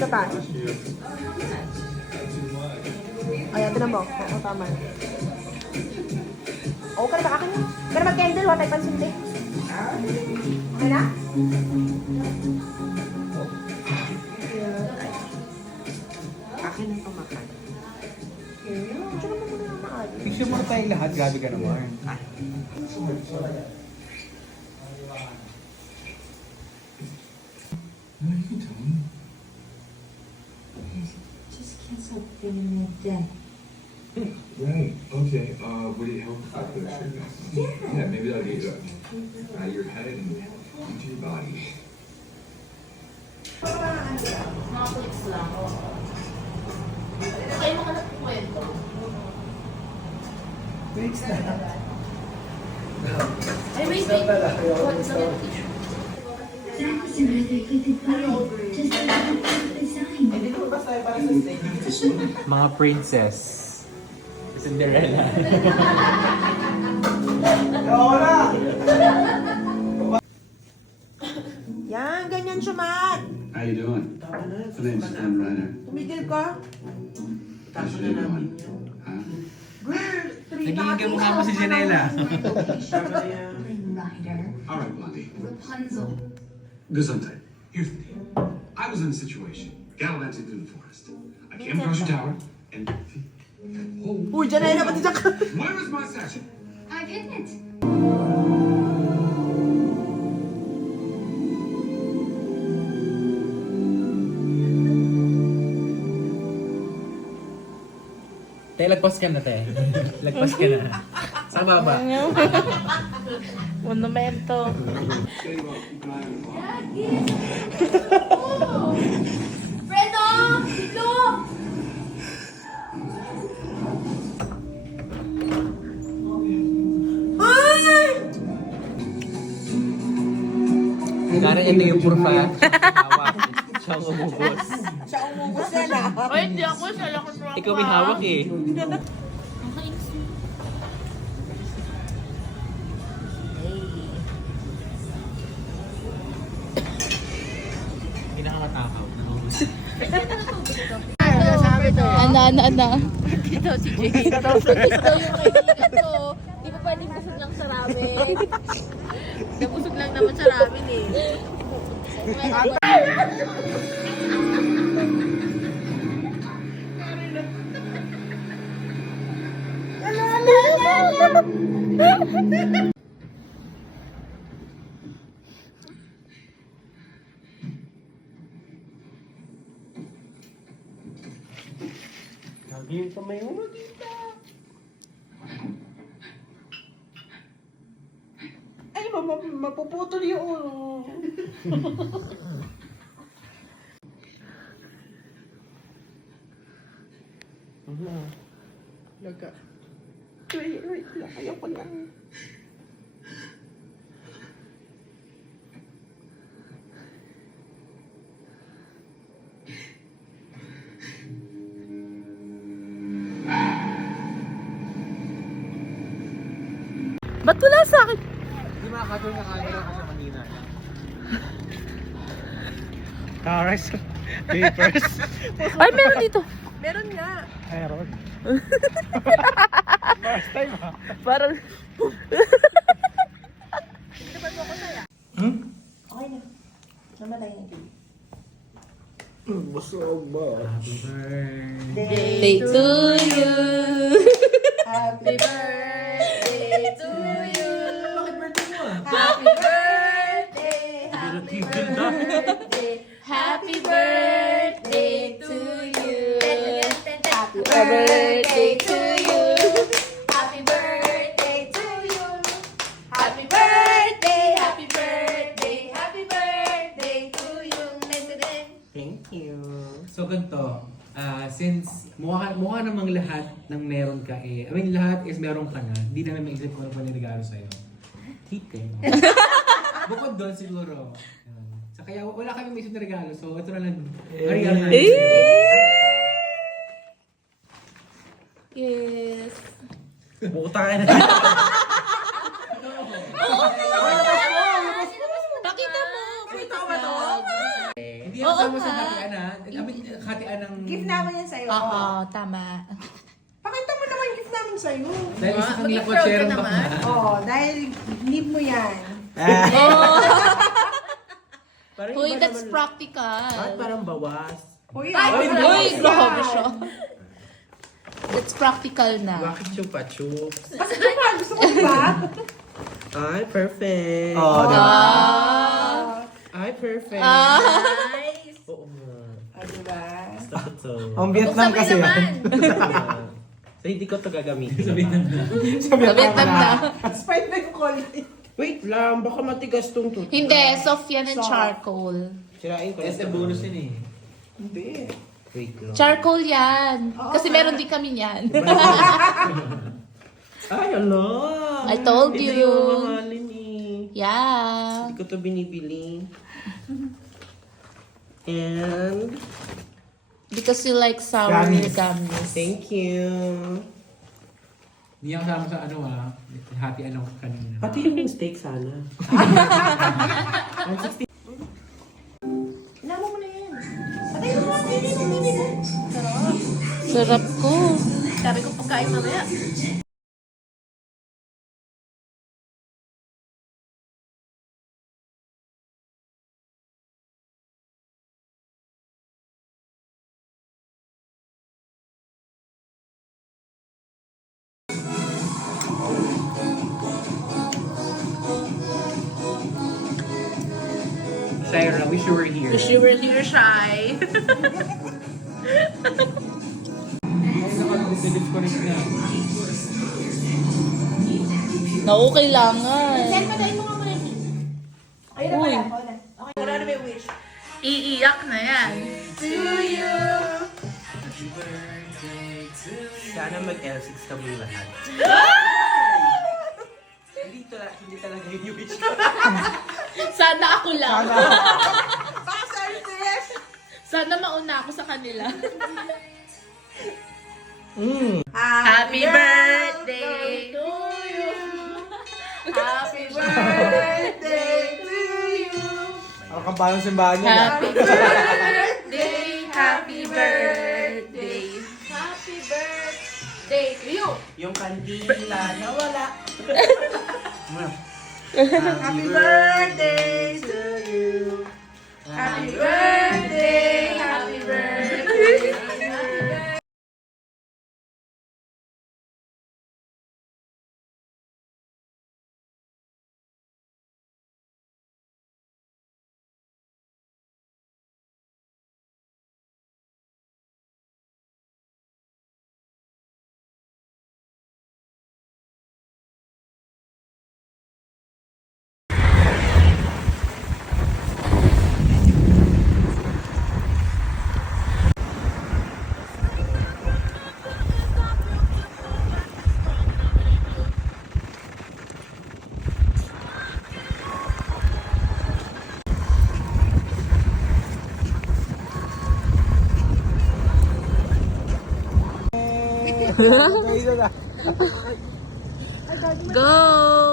Sa taas. Ay, ito na mo. Oo, tama. Oo, ka na akin yun. Pero mag-candle, wala tayo pansindi. Okay na? Akin ang pamakan. Picture mo muna yung maaari. Picture mo tayong lahat, gabi ka naman. What are you doing? Just can't stop feeling like death. Right. Okay. Would it help if I put a shirt back on? Yeah, maybe that'll get you out of your head and into your body. Mga clicks lang. Kayo mga nagkwento. Ay, wait. What's the tissue? That wasn't really good goodbye. Just a design. Mga princess. Cinderella. Yan, ganyan siya, Matt. How you doing? My name's Sam Ryder. Tumigil ka. How's your day going? Huh? Nagiging mukha mo si Janela. Rider. All right, Blondie. Rapunzel. Gesundheit. Here's the deal. I was in a situation. Gallivanting through the forest. I came across your tower, and... Uy, Janela, pati dyan ka. Where is my statue? I've hidden it. Te, lagpas ka na, te. Lagpas ka na. Sa baba. Monumento. Fredo! Silo! Gara ito yung purfa. Hawak. Siya ang umubos. Siya umubos yan, ah. Ay, hindi ako. Siya lang ko sa Ikaw may hawak eh. Hindi nakakatakaw. Ana. Ito si Jay. Ito yung kaibigan ko. Di ba pwedeng busog lang sa ramen? Nabusog lang naman sa ramen eh. Lagi yung kamay mo dito. Ay, mapuputol yung ulo. Laga. Wait lang. Ayaw ko lang. Ba't wala sa akin? Hindi makakagawin na camera kasi kanina. Towers. Papers. Ay, meron dito. Meron nga. Meron. First time ha. Parang... Okay na. Namatay na din. Busog ba? Happy birthday. Day to you. Happy Birthday to you. Bakit birthday mo ah? Happy birthday. Happy birthday. Happy birthday to you. Happy birthday to you. Happy birthday to you. Happy birthday. Happy birthday. Happy birthday to you. Thank you. So ganito, since mukha namang lahat ng meron ka eh, I mean lahat is meron ka na, hindi na namin isip kung ano pa niregalo sa'yo. Kite. Bukod doon siguro. Yun. So kaya wala kami may isip na regalo, so ito na lang. Regalo namin sa'yo. Yes. Buta ka na. Pakita mo. Pakita mo to. Hindi Oo, Gusto mo sa hatian na? I mean, hatian ng... Gift namin yan sa'yo. Oo, tama. Pakita mo naman yung gift namin sa'yo. Dahil isa kang Mag-proud lakwatsero ka naman. bakla. Oo, dahil need mo yan. Parang Uy, iba that's naman- practical. Ay, parang bawas. Uy, Uy, grabe siya. That's practical na. Bakit chupa-chup? Kasi diba, gusto ko diba? Ay, perfect. Oh, Ah. Ay, perfect. Nice. Oo nga. Ah, diba? Gusto ko to. Ang Vietnam kasi yan. So, hindi ko to gagamitin. Sabihin na. Sa Vietnam na. Spite na yung quality. Wait lang, baka matigas tong toothbrush. Hindi, soft yan and charcoal. Sirain ko na SM to. bonus yun eh. Hindi. Wait lang. Charcoal yan. Kasi meron din kami yan. Ay, ano? I told Ito you. yung mahalin eh. Yeah. Hindi ko to binibili. And, Because you like sour Gummies. gummies. thank you. Hindi ako kasama sa ano hatian ako kanina. Pati yung steak sana. Inamo mo na yan. Patay mo na, hindi na. Sarap ko. Sabi ko pagkain mamaya. Shaira, wish you were here. Wish you were here, Shy. Ay, naka-disconnect na. Naku, kailangan. Send mo tayo mga muna. Ayun na Uy. pala. Okay. Okay, wala na may wish. Iiyak na yan. To you. Sana mag-L6 kami lahat. Hindi talaga yung wish ko. Sana ako lang. Selfish. Sana mauna ako sa kanila. Happy birthday to you. Happy birthday to you. Ang kampanya ng simbahan niya. Happy birthday, happy birthday. Happy birthday to you. Yung kandila na wala. Happy birthday to you. Happy birthday. Happy birthday. Go!